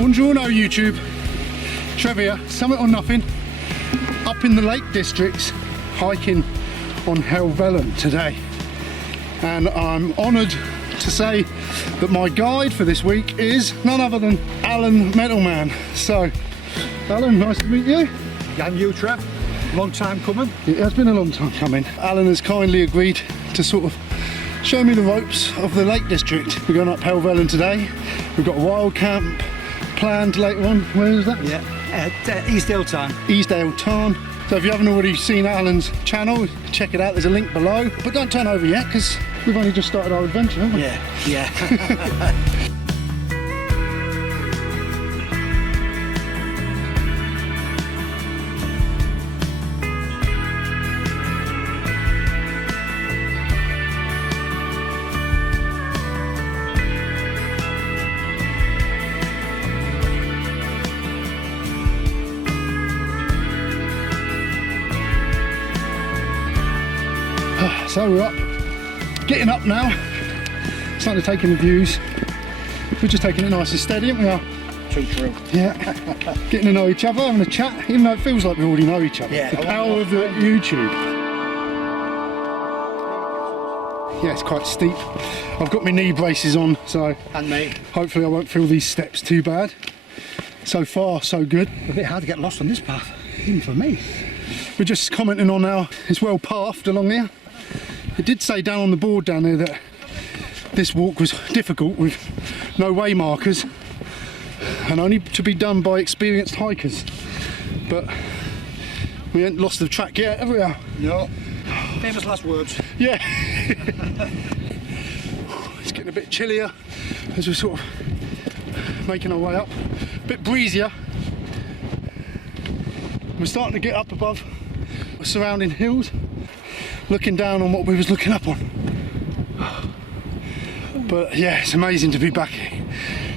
Buongiorno YouTube, Trev here, Summit or Nothing, up in the Lake Districts, hiking on Helvellyn today. And I'm honoured to say that my guide for this week is none other than Alan Metalman. So, Alan, nice to meet you. And you, Trev, long time coming. It has been a long time coming. Alan has kindly agreed to sort of show me the ropes of the Lake District. We're going up Helvellyn today. We've got a wild camp planned later on. Where is that? Yeah, at Eastdale Tarn. Eastdale Tarn. So if you haven't already seen Alan's channel, check it out, there's a link below. But don't turn over yet, because we've only just started our adventure, haven't we? Yeah. So we're up, getting up now, starting to take in the views. We're just taking it nice and steady, aren't we? Too true. Yeah, getting to know each other, having a chat, even though it feels like we already know each other. Yeah, the power of the YouTube. Yeah, it's quite steep. I've got my knee braces on, so And me. hopefully I won't feel these steps too bad. So far, so good. A bit hard to get lost on this path, even for me. We're just commenting on how it's well pathed along here. It did say down on the board down there that this walk was difficult with no way markers and only to be done by experienced hikers. But we ain't lost the track yet, have we? No. Famous last words. Yeah. It's getting a bit chillier as we're sort of making our way up. A bit breezier. We're starting to get up above the surrounding hills, looking down on what we was looking up on. But yeah, it's amazing to be back here.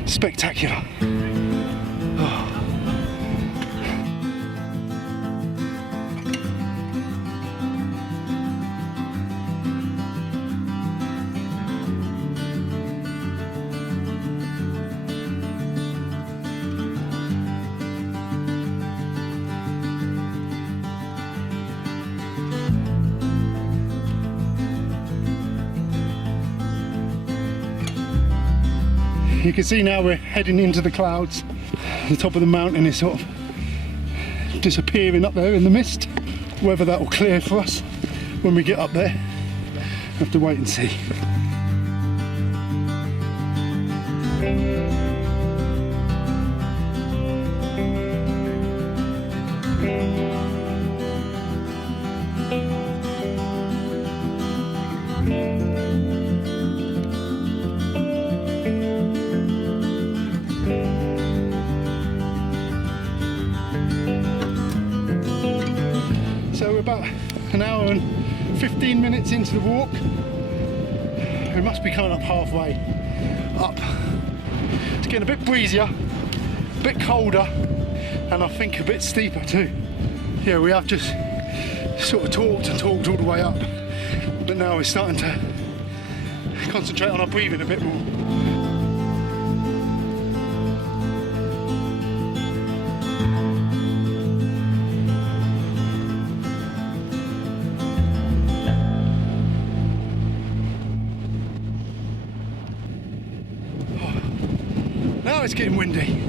Spectacular. You can see now we're heading into the clouds. The top of the mountain is sort of disappearing up there in the mist. Whether that will clear for us when we get up there, we'll have to wait and see. So we're about an hour and 15 minutes into the walk. We must be coming up halfway up. It's getting a bit breezier, a bit colder, and I think a bit steeper too. Yeah, we have just sort of talked and talked all the way up, but now we're starting to concentrate on our breathing a bit more. Now it's getting windy.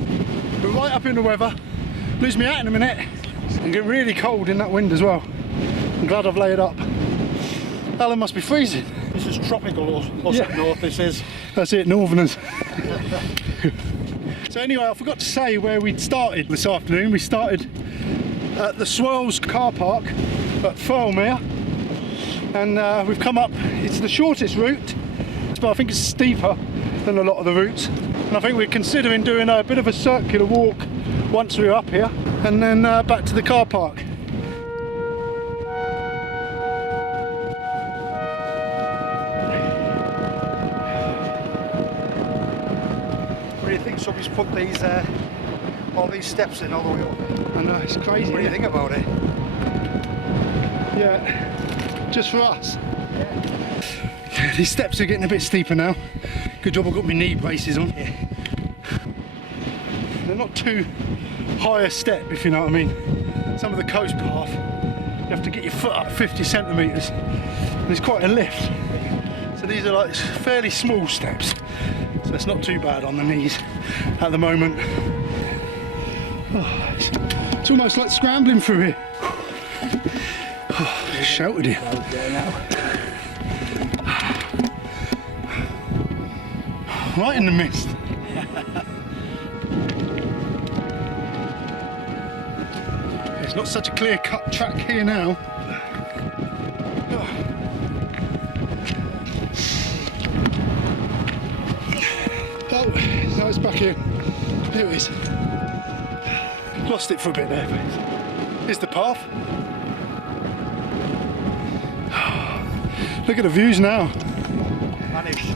We're right up in the weather. Lose me out in a minute. And get really cold in that wind as well. I'm glad I've laid up. Alan must be freezing. This is tropical, us up north this is. That's it, northerners. So anyway, I forgot to say where we'd started this afternoon. We started at the Swirls Car Park at Thirlmere. And we've come up, it's the shortest route, but I think it's steeper than a lot of the routes. And I think we're considering doing a bit of a circular walk once we're up here, and then back to the car park. What do you think somebody's put these all these steps in all the way up? I know, it's crazy. What do you think about it? Yeah, just for us. Yeah. These steps are getting a bit steeper now. Good job I've got my knee braces on. Yeah. they're not too high a step, if you know what I mean. Some of the coast path, you have to get your foot up 50 centimetres, and it's quite a lift. So these are like fairly small steps, so it's not too bad on the knees at the moment. Oh, it's almost like scrambling through here. Oh, it's sheltered here. Right in the mist. It's not such a clear-cut track here now. Oh, no, it's back here. Here it is. Lost it for a bit there, but here's the path. Look at the views now. Vanished.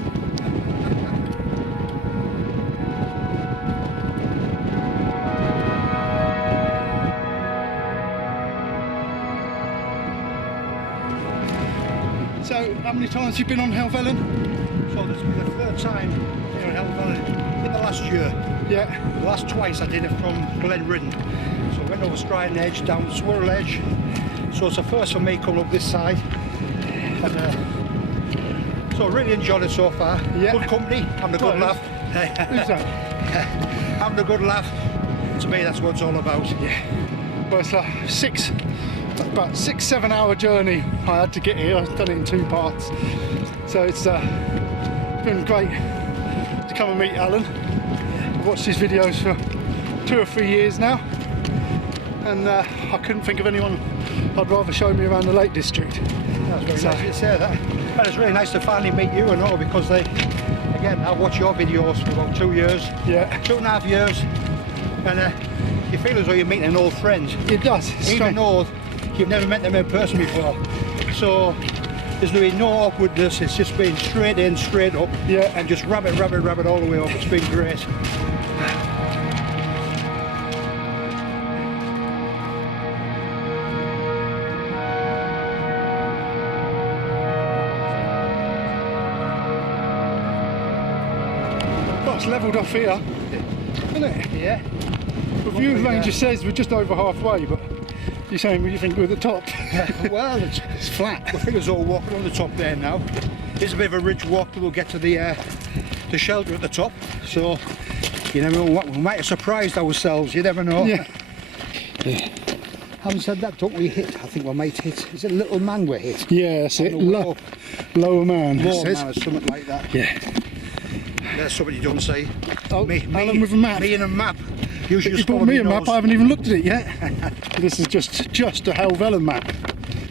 So, how many times have you been on Helvellyn? So this will be the third time here at Helvellyn in the last year. Yeah. The last twice I did it from Glenridden. So I went over Striding Edge, down to Swirl Edge. So it's the first for me coming up this side. And, so I really enjoyed it so far. Yeah. Good company, having a good laugh. Who's that? Having a good laugh. To me that's what it's all about. Yeah. Well, it's like about 6-7 hour journey I had to get here. I've done it in 2 parts. So it's been great to come and meet Alan. I've watched his videos for 2 or 3 years now, and I couldn't think of anyone I'd rather show me around the Lake District. That's very nice to say that. And it's really nice to finally meet you and all, because again, I've watched your videos for about 2 years. Yeah. 2.5 years. And you feel as though you're meeting an old friend. It does. Even though you've never met them in person before. So there's really no awkwardness, it's just been straight in, straight up. Yeah. And just rabbit all the way up. It's been great. Well, it's levelled off here, isn't it? Yeah. The view ranger says we're just over halfway, but you're saying you think we're at the top. Well, it's flat. The figures all walking on the top there now. There's a bit of a ridge walk that we'll get to the shelter at the top. So you never know, we might have surprised ourselves. You never know. Yeah. Having said that, don't we hit? I think we might hit. Is it Little Man we hit? Yeah, that's it. Lower Man. Lower Man or something like that. Yeah. There's something you don't see. Oh, Alan with a map. Me and a map. You He bought me a map, I haven't even looked at it yet. This is just a Helvellyn map.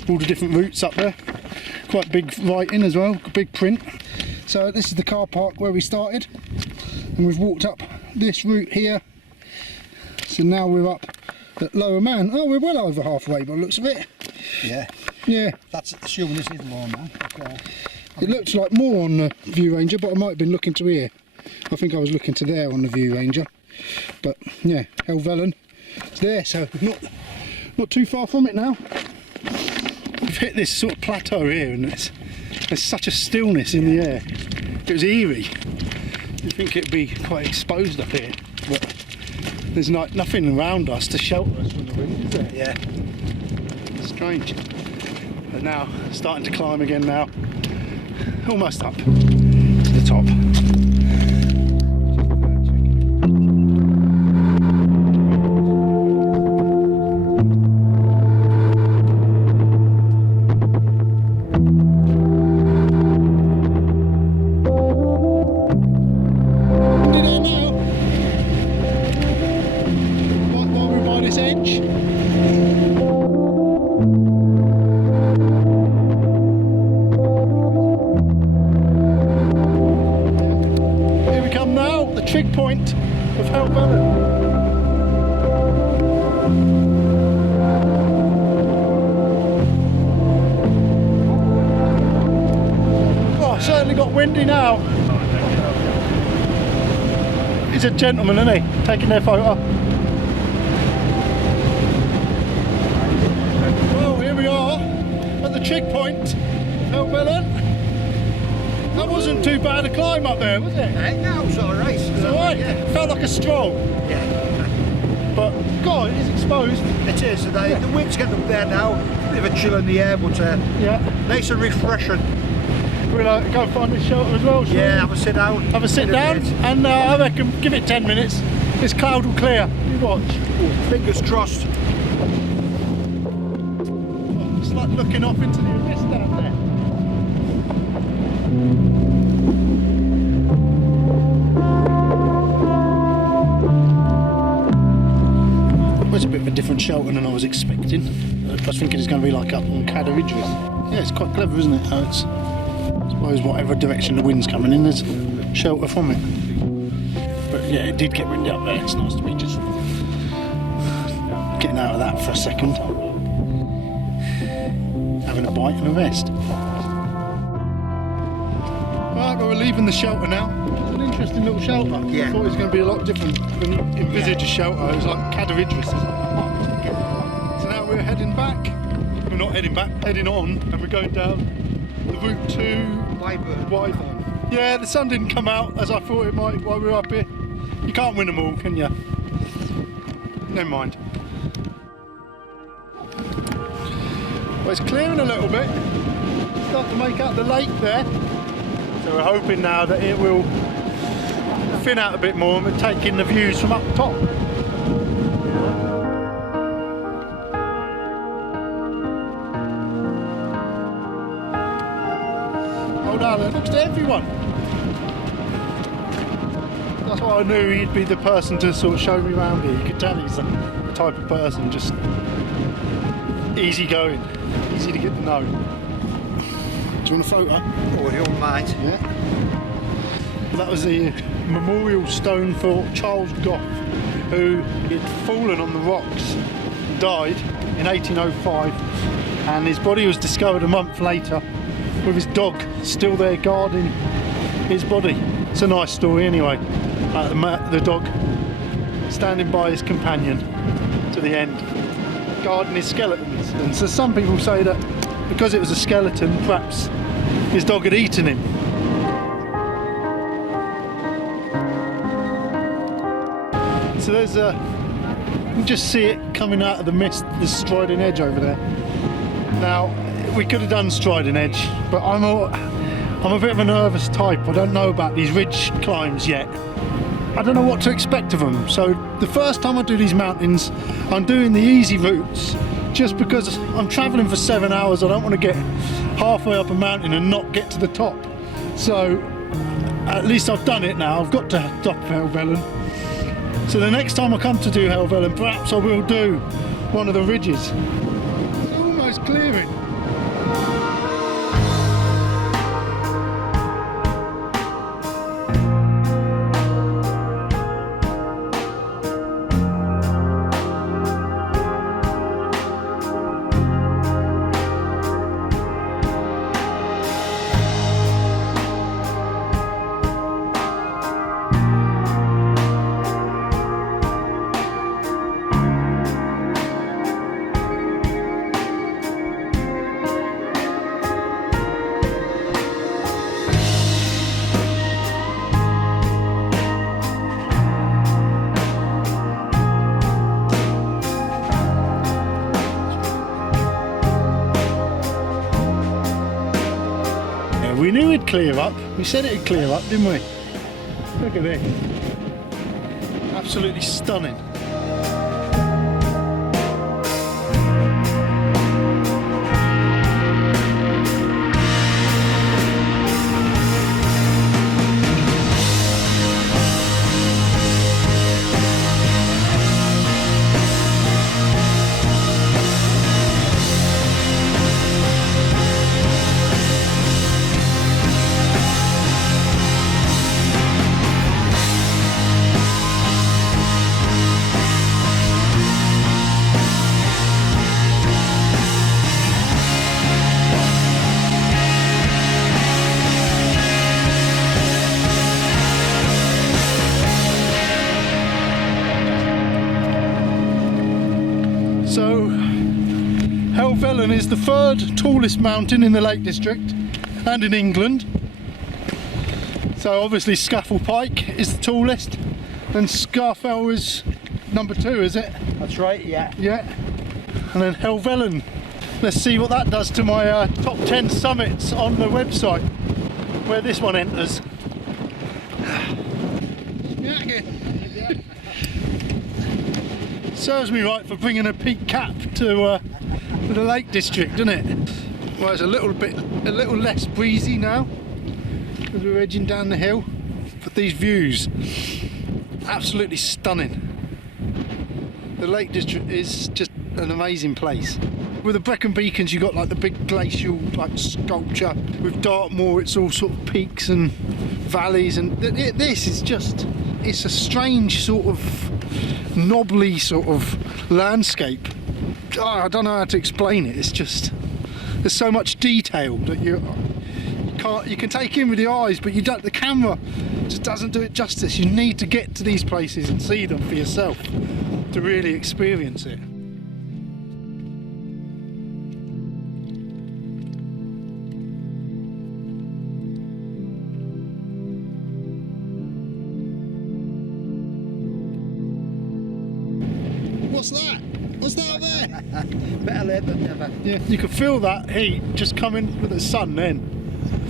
All the different routes up there. Quite big writing as well, big print. So this is the car park where we started. And we've walked up this route here. So now we're up at Lower Man. Oh, we're well over halfway by the looks of it. Yeah. Yeah. That's assuming this is Lower Man. It looks like more on the View Ranger, but I might have been looking to here. I think I was looking to there on the View Ranger. But yeah, Helvellyn is there, so not too far from it now. We've hit this sort of plateau here, and there's such a stillness in the air. It was eerie. You'd think it'd be quite exposed up here, but there's nothing around us to shelter us from the wind, is there? Yeah. Strange. But now, starting to climb again now. Almost up to the top. Trig point of Helvellyn. Oh, it's certainly got windy now. He's a gentleman, isn't he? Taking their photo. Well, here we are at the trig point of Helvellyn. That wasn't too bad a climb up there, was it? No, it was alright. It's alright. Yeah. Felt like a stroll. Yeah. but God, it is exposed. It is. The wind's getting up there now. A bit of a chill in the air, but Yeah. nice and refreshing. We'll go find a shelter as well. Yeah, have a sit down. Have a sit down, and I reckon give it 10 minutes. This cloud will clear. You watch. Ooh, fingers crossed. Oh, it's like looking off into the abyss down there. It's a bit of a different shelter than I was expecting. I was thinking it's going to be like up on Cadaver Idris. Yeah, it's quite clever, isn't it? How it's, I suppose whatever direction the wind's coming in, there's shelter from it. But yeah, it did get windy up there. It's nice to be just getting out of that for a second, having a bite and a rest. Right, well, we're leaving the shelter now. It's an interesting little shelter. Yeah. I thought it was going to be a lot different than you envisage a shelter. It was like Cadaver Idris. So now we're heading back. We're not heading back, heading on, and we're going down the route to Wyvern. Yeah, the sun didn't come out as I thought it might while we were up here. You can't win them all, can you? Never mind. Well, it's clearing a little bit. Start to make out the lake there. So we're hoping now that it will thin out a bit more and we're taking the views from up top. Old Alan looks to everyone. That's why I knew he'd be the person to sort of show me around here. You could tell he's the type of person, just easy going, easy to get to know. Do you want a photo? Oh, you don't mind. Yeah. That was the memorial stone for Charles Goff, who had fallen on the rocks, died in 1805, and his body was discovered a month later with his dog still there guarding his body. It's a nice story anyway. The dog standing by his companion to the end, guarding his skeletons. And so some people say that because it was a skeleton, perhaps his dog had eaten him. So there's you can just see it coming out of the mist, the Striding Edge over there. Now, we could have done Striding Edge, but I'm a bit of a nervous type. I don't know about these ridge climbs yet. I don't know what to expect of them. So the first time I do these mountains, I'm doing the easy routes, just because I'm travelling for 7 hours. I don't want to get halfway up a mountain and not get to the top. So at least I've done it now. I've got to top Helvellyn. So the next time I come to do Helvellyn, perhaps I will do one of the ridges. It's almost clearing. We knew it'd clear up. We said it'd clear up, didn't we? Look at this. Absolutely stunning. So Helvellyn is the third tallest mountain in the Lake District and in England. So obviously Scafell Pike is the tallest, and Scafell is number 2, is it? That's right, yeah. Yeah. And then Helvellyn. Let's see what that does to my top 10 summits on the website, where this one enters. Serves me right for bringing a peak cap to the Lake District, doesn't it? Well, it's a little less breezy now as we're edging down the hill, but these views, absolutely stunning. The Lake District is just an amazing place. With the Brecon Beacons, you got like the big glacial like sculpture. With Dartmoor, it's all sort of peaks and valleys, and this is just, it's a strange sort of knobbly sort of landscape. Oh, I don't know how to explain it. It's just, there's so much detail that you can take in with the eyes, but you don't. The camera just doesn't do it justice. You need to get to these places and see them for yourself to really experience it. What's that? What's that up there? Better late than never. Yeah, you can feel that heat just coming with the sun then.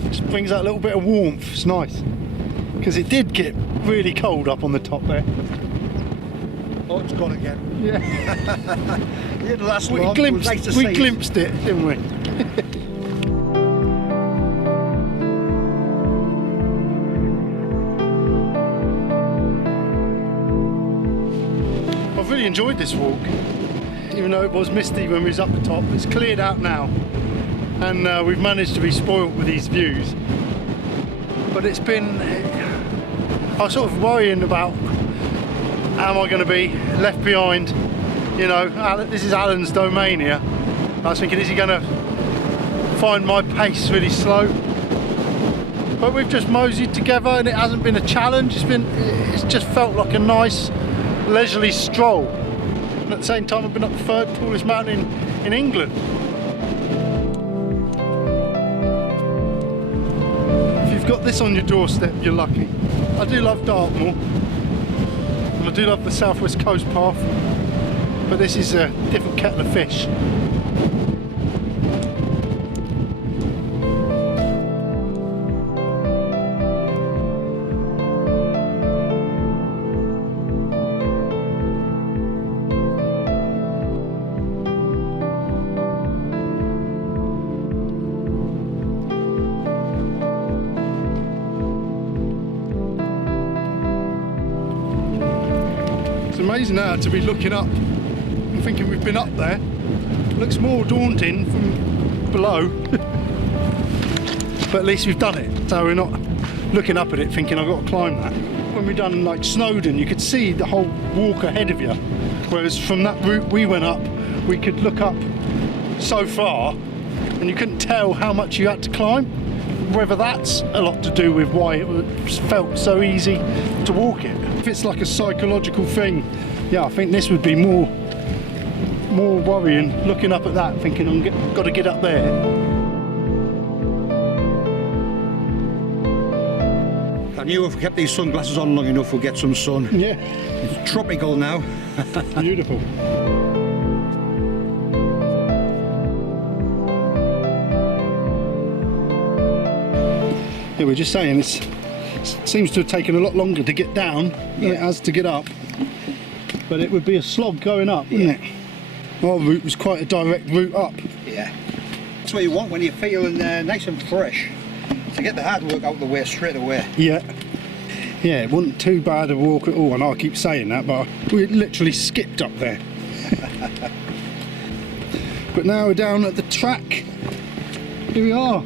Just brings that little bit of warmth. It's nice. Because it did get really cold up on the top there. Oh, it's gone again. Yeah. It didn't last We long. glimpsed, Nice to we see glimpsed it, didn't we? I've really enjoyed this walk, even though it was misty when we was up the top. It's cleared out now, and we've managed to be spoilt with these views. But it's been, I was sort of worrying about, how am I going to be left behind? You know, this is Alan's domain here. I was thinking, is he going to find my pace really slow? But we've just moseyed together, and it hasn't been a challenge. It's just felt like a nice leisurely stroll. And at the same time, I've been up the 3rd tallest mountain in England. If you've got this on your doorstep, you're lucky. I do love Dartmoor, and I do love the Southwest Coast Path, but this is a different kettle of fish. It's amazing now to be looking up and thinking we've been up there. It looks more daunting from below, but at least we've done it. So we're not looking up at it thinking I've got to climb that. When we done like Snowdon, you could see the whole walk ahead of you, whereas from that route we went up, we could look up so far and you couldn't tell how much you had to climb. Whether that's a lot to do with why it felt so easy to walk it. If it's like a psychological thing, yeah, I think this would be more worrying, looking up at that, thinking I've got to get up there. I knew if we kept these sunglasses on long enough, we'll get some sun. Yeah. It's tropical now. Beautiful. Yeah, we're just saying it seems to have taken a lot longer to get down than it has to get up, but it would be a slog going up, wouldn't it? Our route was quite a direct route up. Yeah. That's what you want when you're feeling nice and fresh, to get the hard work out of the way straight away. Yeah. Yeah, it wasn't too bad a walk at all, and I keep saying that, but we literally skipped up there. But now we're down at the track. Here we are.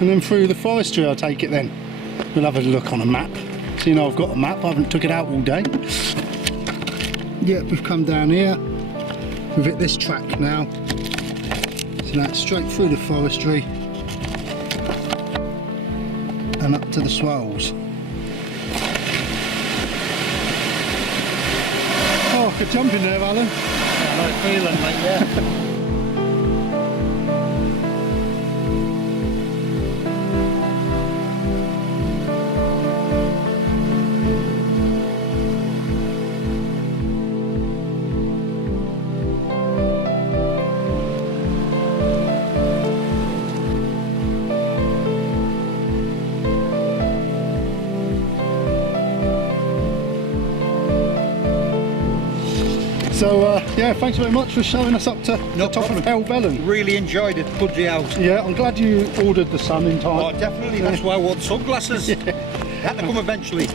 And then through the forestry, I'll take it then. We'll have a look on a map. So you know I've got a map, I haven't took it out all day. Yep, we've come down here. We've hit this track now. So now it's straight through the forestry and up to the Swirls. Oh, I could jump in there, Alan. Yeah, I know feeling, mate, yeah. So yeah, thanks very much for showing us up to the top of Helvellyn. Really enjoyed it, good day out. Yeah, I'm glad you ordered the sun in time. Oh, definitely, that's why I wore the sunglasses. Had to come eventually.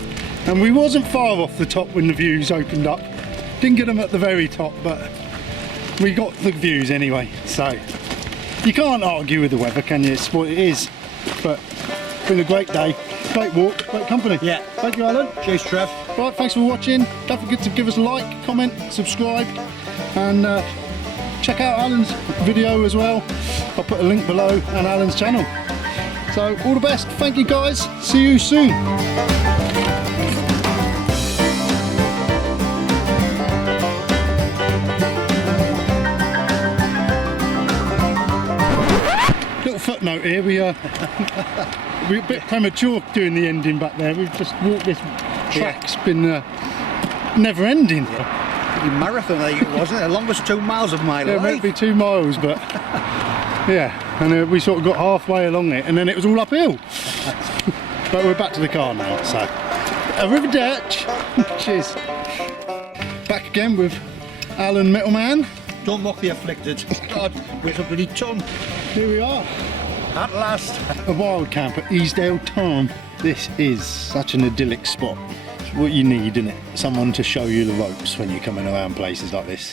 And we wasn't far off the top when the views opened up. Didn't get them at the very top, but we got the views anyway. So you can't argue with the weather, can you? It's what it is. But it's been a great day, great walk, great company. Yeah. Thank you, Alan. Cheers, Trev. Right, thanks for watching. Don't forget to give us a like, comment, subscribe, and check out Alan's video as well. I'll put a link below and Alan's channel. So all the best. Thank you guys. See you soon. Little footnote here, we're a bit premature doing the ending back there. We've just walked this track's been never ending. Marathon, I think it wasn't it? The longest 2 miles of my Yeah, it life. might be 2 miles, but yeah, and we sort of got halfway along it, and then it was all uphill. But we're back to the car now, so arrivederci. Cheers. Back again with Alan Metalman. Don't mock the afflicted. God, where's a bloody ton? Here we are. At last. A wild camp at Easdale Tarn. This is such an idyllic spot. It's what you need, isn't it? Someone to show you the ropes when you're coming around places like this.